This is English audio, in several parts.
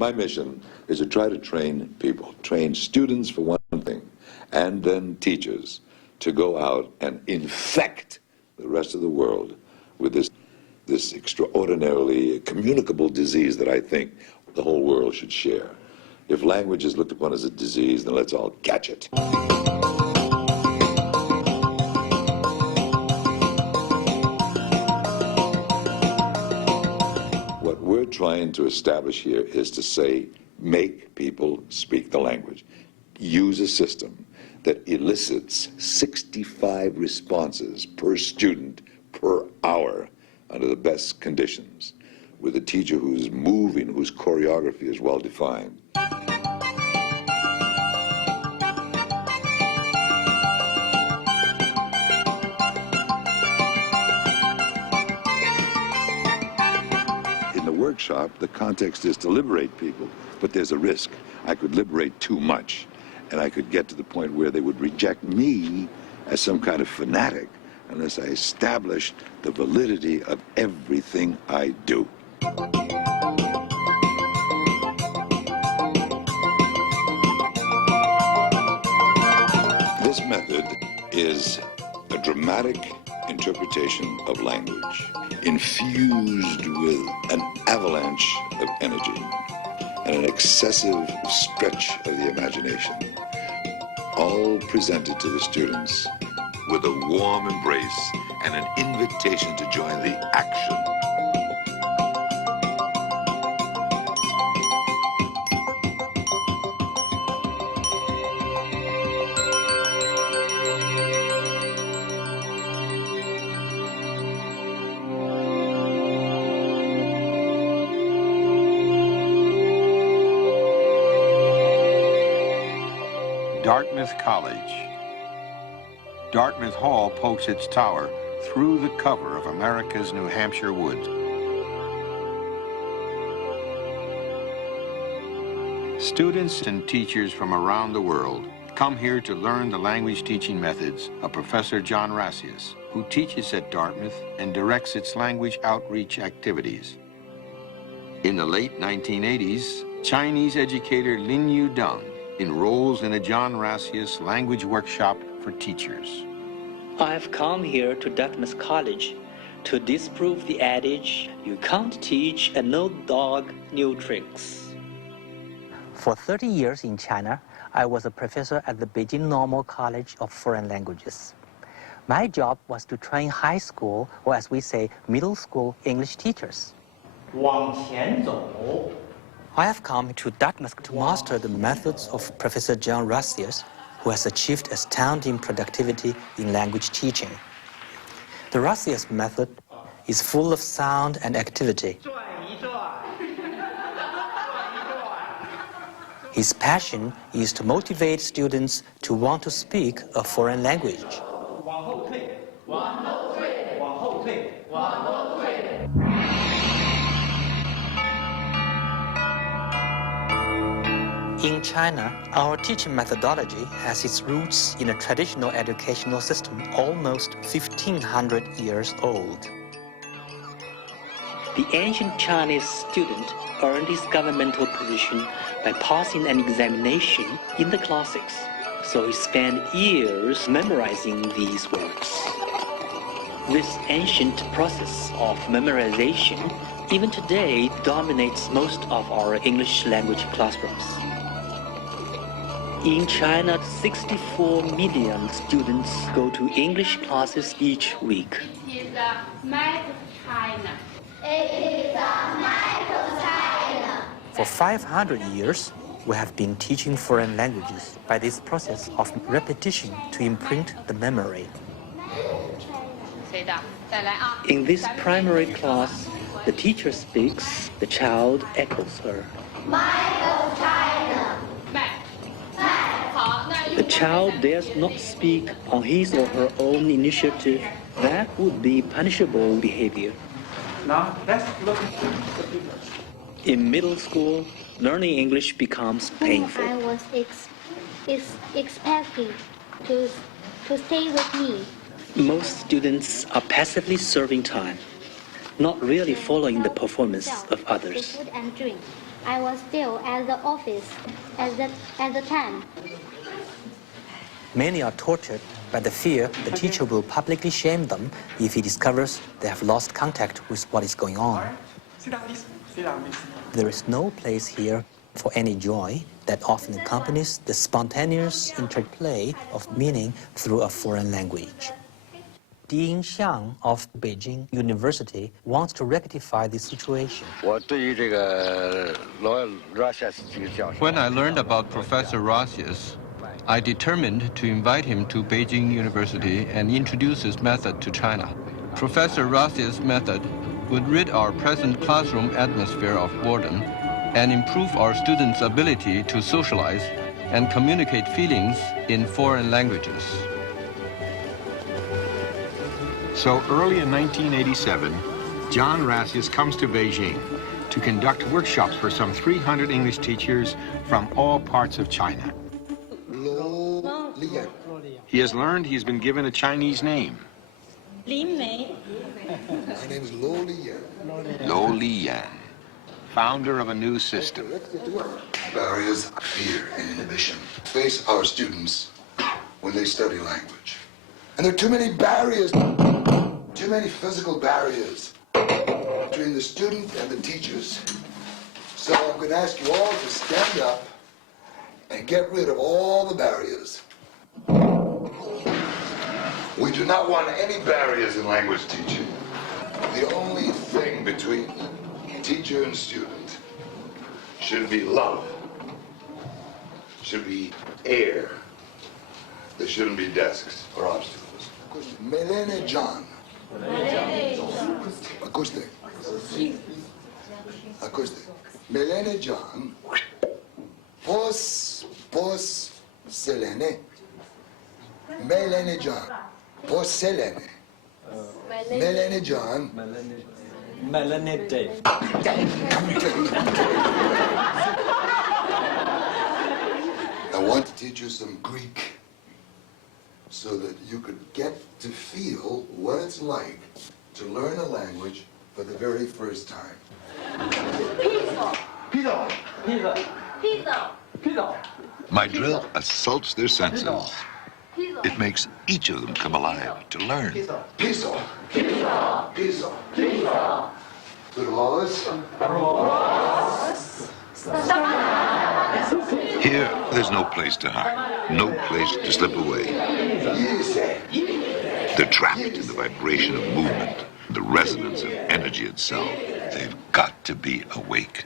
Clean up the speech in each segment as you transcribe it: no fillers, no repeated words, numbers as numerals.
My mission is to try to train people, train students for one thing, and then teachers to go out and infect the rest of the world with this extraordinarily communicable disease that I think the whole world should share. If language is looked upon as a disease, then let's all catch it. What we're trying to establish here is to say, make people speak the language. Use a system that elicits 65 responses per student per hour under the best conditions, with a teacher who's moving, whose choreography is well defined. In the workshop, the context is to liberate people, but there's a risk. I could liberate too much, and I could get to the point where they would reject me as some kind of fanatic unless I established the validity of everything I do. This method is a dramatic interpretation of language, infused with an avalanche of energy and an excessive stretch of the imagination, all presented to the students with a warm embrace and an invitation to join the action. Dartmouth College. Dartmouth Hall pokes its tower through the cover of America's New Hampshire woods. Students and teachers from around the world come here to learn the language teaching methods of Professor John Rassias, who teaches at Dartmouth and directs its language outreach activities. In the late 1980s, Chinese educator Lin Yudong enrolls in a John Rassias language workshop for teachers. I've come here to Dartmouth College to disprove the adage, you can't teach an old dog new tricks. For 30 years in China, I was a professor at the Beijing Normal College of Foreign Languages. My job was to train high school, or as we say, middle school English teachers. 往前走 I have come to Dartmouth to master the methods of Professor John Rassias, who has achieved astounding productivity in language teaching. The Rassias method is full of sound and activity. His passion is to motivate students to want to speak a foreign language. 往后退往后退往后退往后退 In China, our teaching methodology has its roots in a traditional educational system almost 1,500 years old. The ancient Chinese student earned his governmental position by passing an examination in the classics, so he spent years memorizing these works. This ancient process of memorization, even today, dominates most of our English language classrooms. In China, 64 million students go to English classes each week. It is a map of China. It is a map of China. For 500 years, we have been teaching foreign languages by this process of repetition to imprint the memory. In this primary class, the teacher speaks, the child echoes her. Map of China. The child dares not speak on his or her own initiative. That would be punishable behavior. Now let's look at the figures. In middle school, learning English becomes painful. I was expecting to stay with me. Most students are passively serving time. not really following the performance of others. Food and drink. I was still at the office at the time. Many are tortured by the fear the teacher will publicly shame them if he discovers they have lost contact with what is going on. Sit down, please. Sit down, please. There is no place here for any joy that often accompanies the spontaneous interplay of meaning through a foreign language. Dean Xiang of Beijing University wants to rectify this situation. When I learned about Professor Rassias, I determined to invite him to Beijing University and introduce his method to China. Professor Rassias' method would rid our present classroom atmosphere of boredom and improve our students' ability to socialize and communicate feelings in foreign languages. So early in 1987, John Rassias comes to Beijing to conduct workshops for some 300 English teachers from all parts of China. He has learned he's been given a Chinese name. My name is Lo Liyan. Lo Liyan, founder of a new system. Barriers, fear, and inhibition face our students when they study language. And there are too many barriers, too many physical barriers between the student and the teachers. So I'm going to ask you all to stand up and get rid of all the barriers. We do not want any barriers in language teaching. The only thing between teacher and student should be love, should be air. There shouldn't be desks or obstacles. Melene John. Acoustic. Acoustic. Melene John. Pos selene. Melene John. Pos selene. Melene John. Melanie Day. I want to teach you some Greek so that you could get to feel what it's like to learn a language for the very first time. Pizza. Pizza. Pizza. Pizza. My drill assaults their senses. It makes each of them come alive to learn. Pizza. Pizza. Pizza. Pizza. Pizza. Rose. Here, there's no place to hide, no place to slip away. They're trapped in the vibration of movement, the resonance of energy itself. They've got to be awake.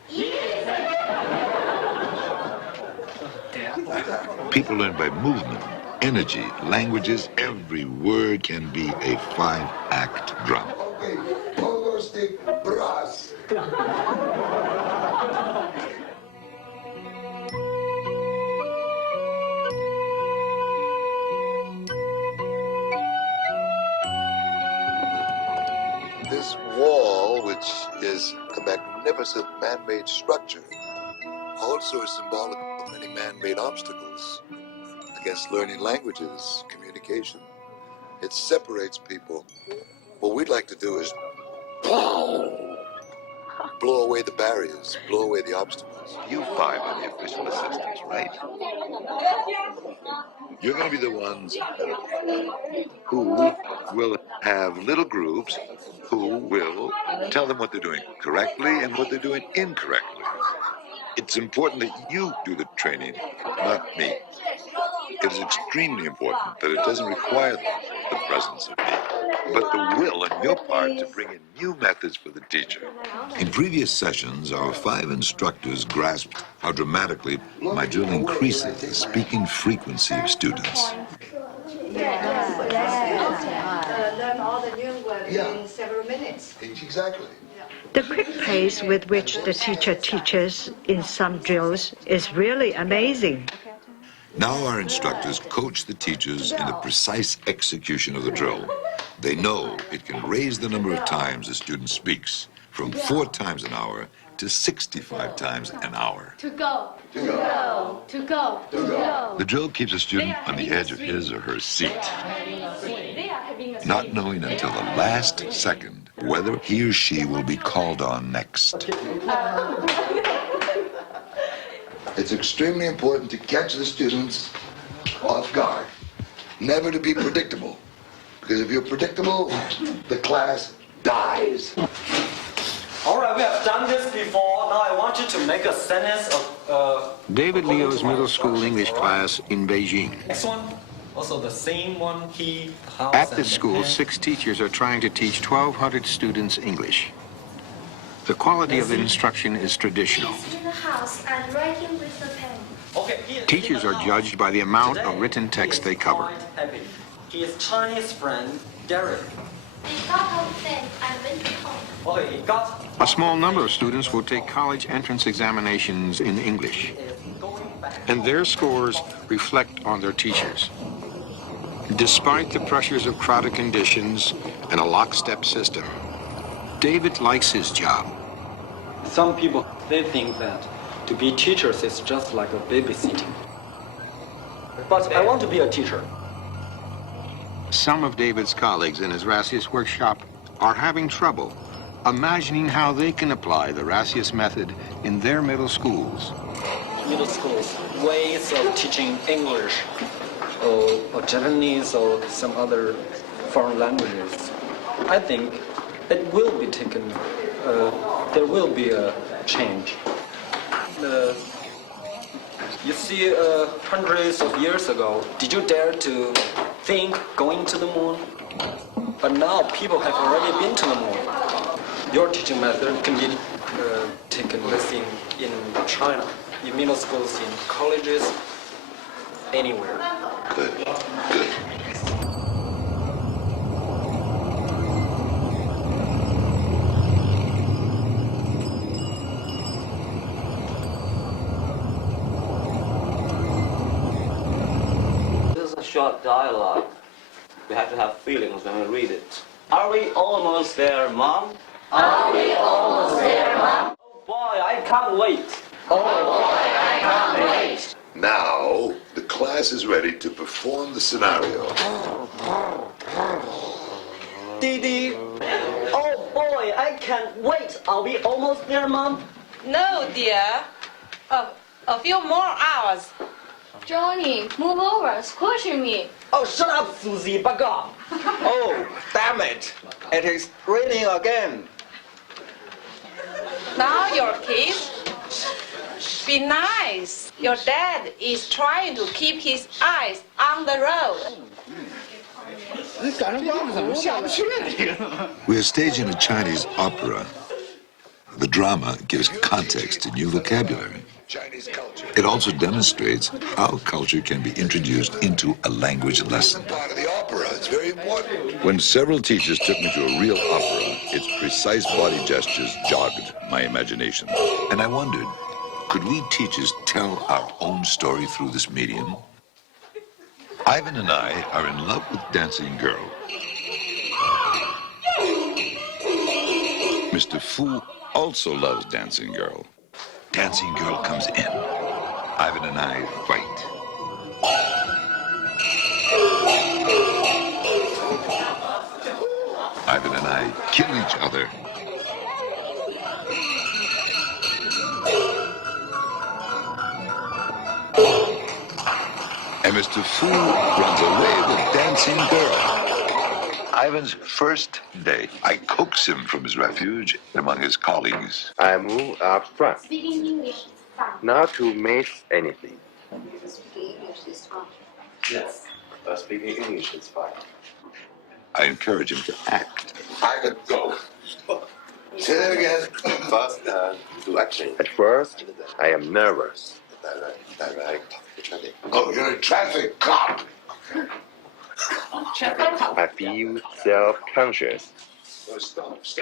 People learn by movement, energy, languages. Every word can be a 5-act drama. Okay, pogo stick brass. This wall, which is a magnificent man-made structure, also is symbolic of many man-made obstacles against learning languages, communication. It separates people. What we'd like to do is blow away the barriers, blow away the obstacles. You 5 are the official assistants, right? You're going to be the ones who will have little groups who will tell them what they're doing correctly and what they're doing incorrectly. It's important that you do the training, not me. It is extremely important that it doesn't require the presence of me, but the will on your part to bring in new methods for the teacher. In previous sessions, our 5 instructors grasped how dramatically my drill increases the speaking frequency of students. Learn all the new words in several minutes. Exactly. The quick pace with which the teacher teaches in some drills is really amazing. Now our instructors coach the teachers in the precise execution of the drill. They know it can raise the number of times a student speaks from 4 times an hour to 65 times an hour. To go. To go. To go. To go. The drill keeps a student on the edge of his or her seat, not knowing until the last second whether he or she will be called on next. It's extremely important to catch the students off guard, never to be predictable. Because if you're predictable, the class dies. All right, we have done this before. Now I want you to make a sentence of... David Leo's middle school English class in Beijing. Next one, also the same one, he, the house, At and this school, pen. 6 teachers are trying to teach 1,200 students English. The quality of the instruction is traditional. He's in the house and writing with the pen. Okay, he is Teachers in are the house. judged by the amount Today, of written text he they is cover. quite happy. His Chinese friend, Derek. They got out of bed and went home. Okay, he got... A small number of students will take college entrance examinations in English, is going back. and their scores reflect on their teachers. Despite the pressures of crowded conditions and a lockstep system, David likes his job. Some people, they think that to be teachers is just like a babysitting. But I want to be a teacher. Some of David's colleagues in his Rassias workshop are having trouble imagining how they can apply the Rassias method in their middle schools. Middle schools, ways of teaching English or Japanese or some other foreign languages. I think it will be taken, there will be a change. You see, hundreds of years ago, did you dare to think going to the moon? But now people have already been to the moon. Your teaching method can be taken, let's say, in China, in middle schools, in colleges, anywhere. Good, good. This is a short dialogue. We have to have feelings when we read it. Are we almost there, Mom? Are we almost there, Mom? Oh boy, I can't wait. Oh boy, I can't wait. Now, the class is ready to perform the scenario. Didi. Oh boy, I can't wait. Are we almost there, Mom? No, dear. A few more hours. Johnny, move over, squishing me. Oh, shut up, Susie. Back off. Oh, damn it. It is raining again. Now, your kids, be nice. Your dad is trying to keep his eyes on the road. We're staging a Chinese opera. The drama gives context to new vocabulary. It also demonstrates how culture can be introduced into a language lesson. Part of the opera, it's very important. When several teachers took me to a real opera, its precise body gestures jogged my imagination. And I wondered, could we teachers tell our own story through this medium? Ivan and I are in love with Dancing Girl. Mr. Fu also loves Dancing Girl. Dancing Girl comes in. Ivan and I fight. Ivan and I kill each other. And Mr. Fu runs away with Dancing Girl. Ivan's first day, I coax him from his refuge among his colleagues. I move up front, Speaking English is fun. not to miss anything. Speaking English is fun. Yes, speaking English is fine. I encourage him to act. Ivan, go. Say that again. First, do action. At first, I am nervous. Oh, you're a traffic cop. I feel self-conscious,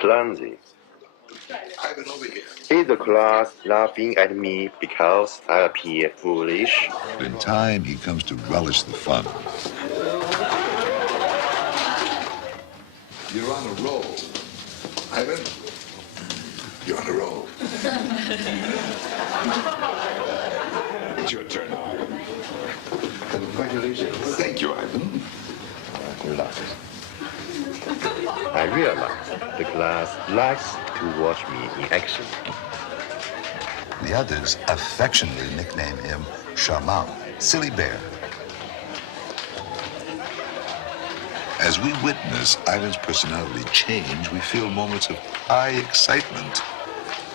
clumsy. Ivan, over here. Is the class laughing at me because I appear foolish? In time, he comes to relish the fun. You're on a roll. Ivan, you're on a roll. It's your turn now, Ivan. Congratulations. Thank you, Ivan. I I realized the class likes to watch me in action. The others affectionately nickname him Charmant, Silly Bear. As we witness Ivan's personality change, we feel moments of high excitement.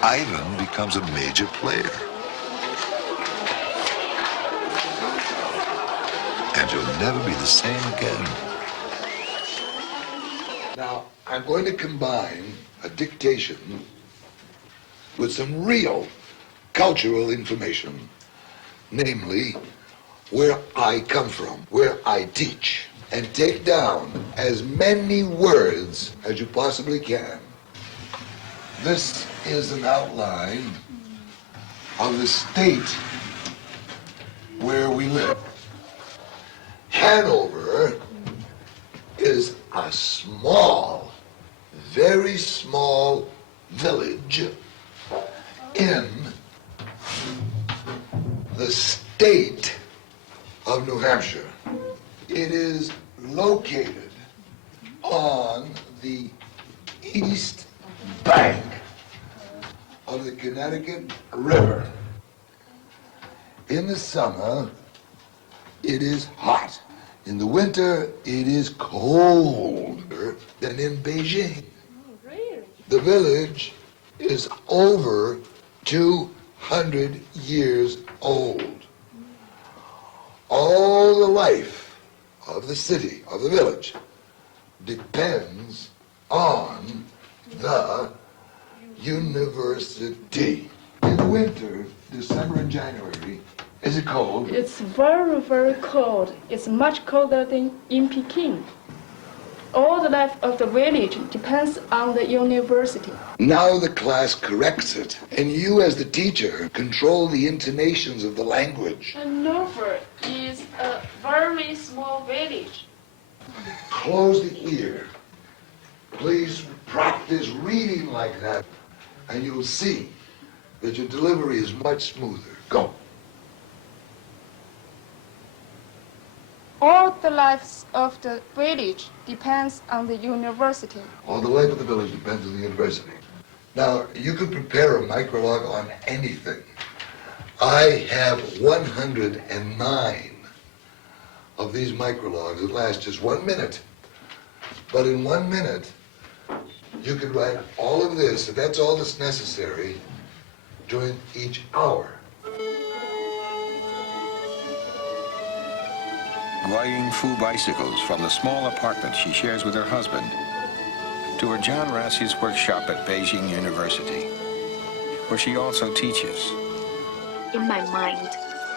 Ivan becomes a major player. And you'll never be the same again. Now, I'm going to combine a dictation with some real cultural information, namely where I come from, where I teach, and take down as many words as you possibly can. This is an outline of the state where we live. Hanover is a small, very small village in the state of New Hampshire. It is located on the east bank of the Connecticut River. In the summer, it is hot. In the winter, it is colder than in Beijing. Really? The village is over 200 years old. All the life of the city, of the village, depends on the university. In the winter, December and January, is it cold? It's very, very cold. It's much colder than in Peking. All the life of the village depends on the university. Now the class corrects it, and you as the teacher control the intonations of the language. Hanover is a very small village. Close the ear. Please practice reading like that, and you'll see that your delivery is much smoother. Go. All the lives of the village depends on the university. All the life of the village depends on the university. Now, you could prepare a micrologue on anything. I have 109 of these micrologues that last just 1 minute. But in 1 minute, you could write all of this, if that's all that's necessary, during each hour. Guaying Fu bicycles from the small apartment she shares with her husband to her John Rassias workshop at Beijing University, where she also teaches. In my mind,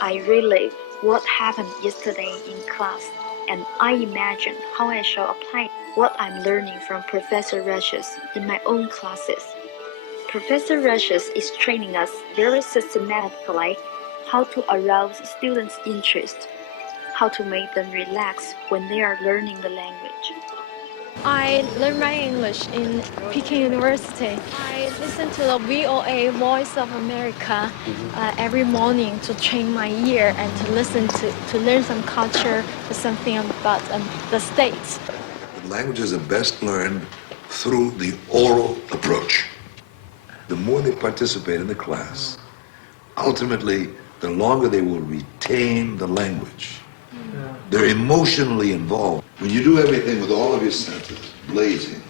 I relive what happened yesterday in class, and I imagine how I shall apply what I'm learning from Professor Rassias in my own classes. Professor Rassias is training us very systematically how to arouse students' interest, how to make them relax when they are learning the language. I learn my English in Peking University. I listen to the VOA Voice of America every morning to train my ear and to listen to learn some culture, something about the States. Languages are best learned through the oral approach. The more they participate in the class, ultimately, the longer they will retain the language. They're emotionally involved. When you do everything with all of your senses blazing,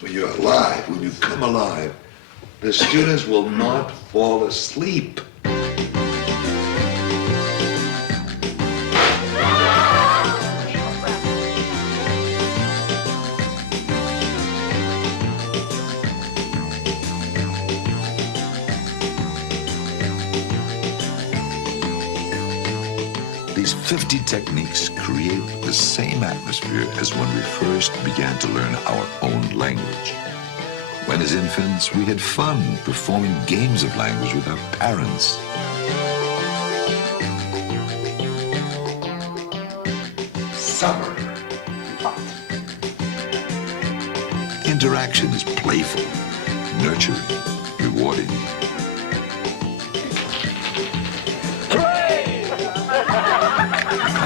when you're alive, when you come alive, the students will not fall asleep. These 50 techniques create the same atmosphere as when we first began to learn our own language. When as infants, we had fun performing games of language with our parents. Summer. Hot. Interaction is playful, nurturing, rewarding.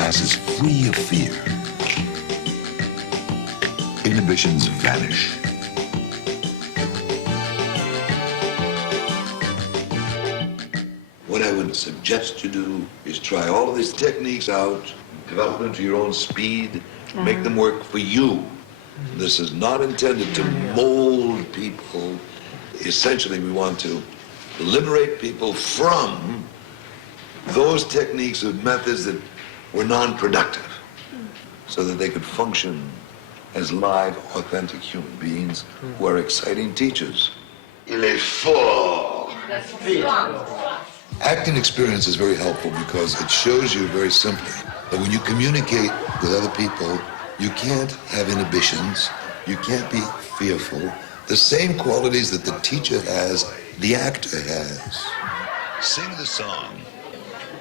Class is free of fear. In the inhibitions vanish. What I would suggest you do is try all of these techniques out, develop them to your own speed, make them work for you. This is not intended to mold people. Essentially, we want to liberate people from those techniques and methods that were non-productive so that they could function as live, authentic human beings who are exciting teachers. Il est fort. Acting experience is very helpful because it shows you very simply that when you communicate with other people, you can't have inhibitions, you can't be fearful. The same qualities that the teacher has, the actor has. Sing the song.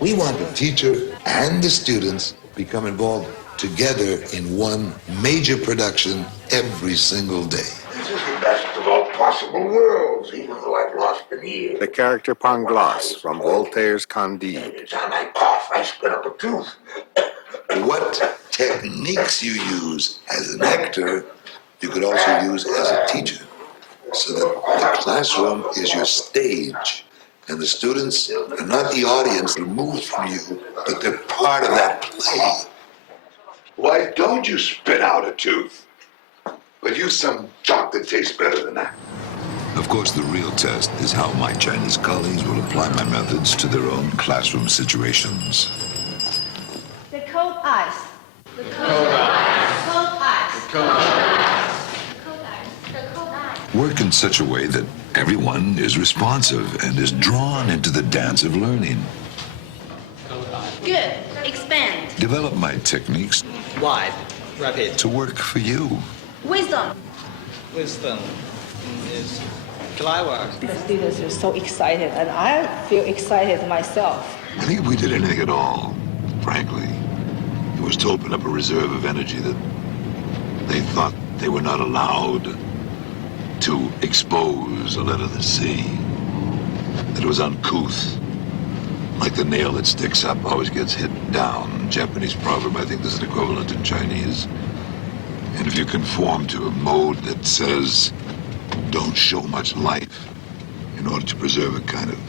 We want the teacher and the students become involved together in one major production every single day. This is the best of all possible worlds, even though I've lost an ear. The character Pangloss from Voltaire's Candide. Every time I cough, I spit up a tooth. What techniques you use as an actor, you could also use as a teacher. So that the classroom is your stage, and the students are not the audience removed from you, but they're part of that play. Why don't you spit out a tooth? But use some chalk that tastes better than that. Of course, the real test is how my Chinese colleagues will apply my methods to their own classroom situations. The cold ice. The cold ice. Cold ice. The cold ice. The cold ice. Work in such a way that everyone is responsive and is drawn into the dance of learning. Good. Expand. Develop my techniques Wide. Rapid. to work for you. Wisdom. Wisdom is clever. The students are so excited, and I feel excited myself. I think if we did anything at all, frankly, it was to open up a reserve of energy that they thought they were not allowed to expose or let others see. That it was uncouth. Like the nail that sticks up always gets hit down. Japanese proverb, I think there's an equivalent in Chinese. And if you conform to a mode that says, don't show much life in order to preserve a kind of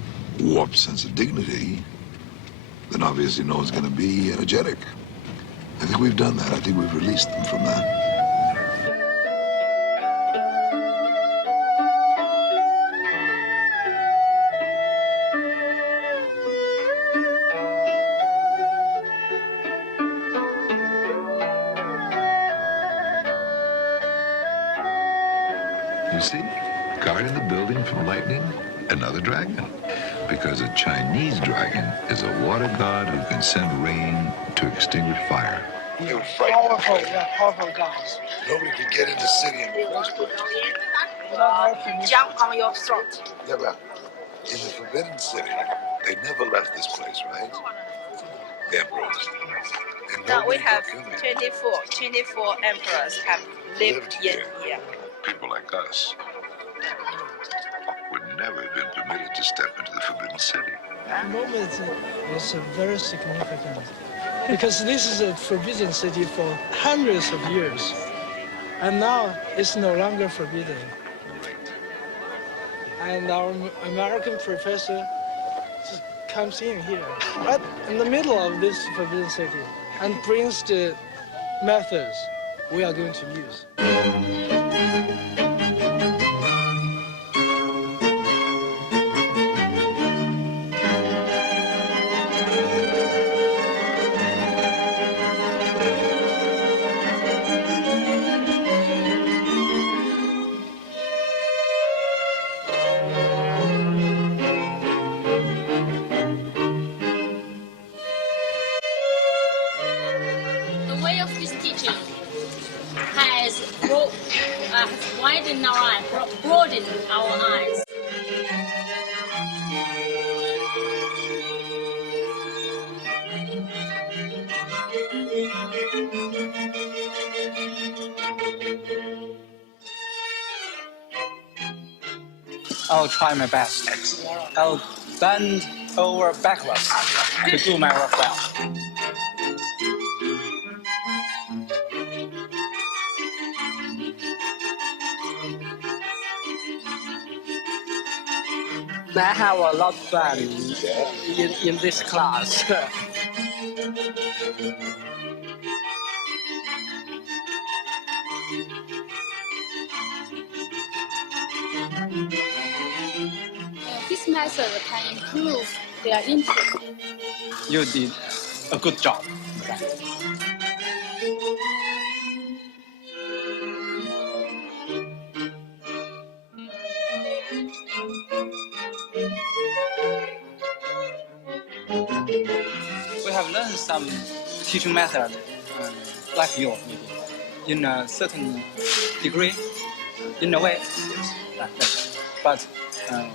warped sense of dignity, then obviously no one's going to be energetic. I think we've done that. I think we've released them from that. You see, guarding the building from lightning, another dragon. Because a Chinese dragon is a water god who can send rain to extinguish fire. You're powerful, powerful guys. Nobody could get in the city in the first place. Jump on your throat. Yeah, but in the Forbidden City, they never left this place, right? The emperors. And Now we nobody have could come in. 24 emperors have lived in here. People like us would never have been permitted to step into the Forbidden City. The moment is very significant because this is a forbidden city for hundreds of years, and now it's no longer forbidden. And our American professor just comes in here, right in the middle of this forbidden city, and brings the methods we are going to use. The way of this teaching has widened our eyes, broadened our eyes. I'll try my best. I'll bend over backwards to do my work well. I have a lot of fun in this class. This method can improve their interest. You did a good job. We have learned some teaching method, like you, maybe, in a certain degree, in a way. But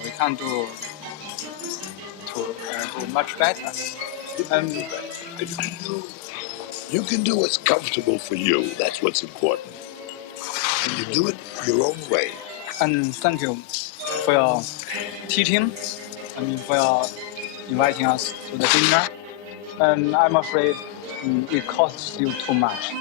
we can't do much better. You can do what's comfortable for you. That's what's important. And you do it your own way. And thank you for your teaching. For your inviting us to the dinner. And I'm afraid it costs you too much.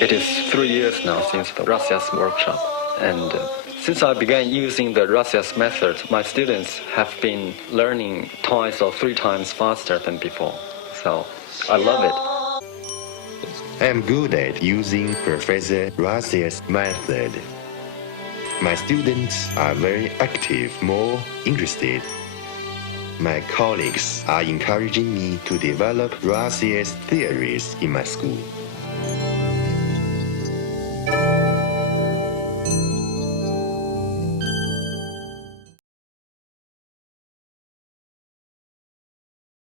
It is 3 years now since the Rassias workshop, and since I began using the Rassias method, my students have been learning twice or 3 times faster than before. So I love it. I am good at using Professor Rassias method. My students are very active, more interested. My colleagues are encouraging me to develop Rassias theories in my school.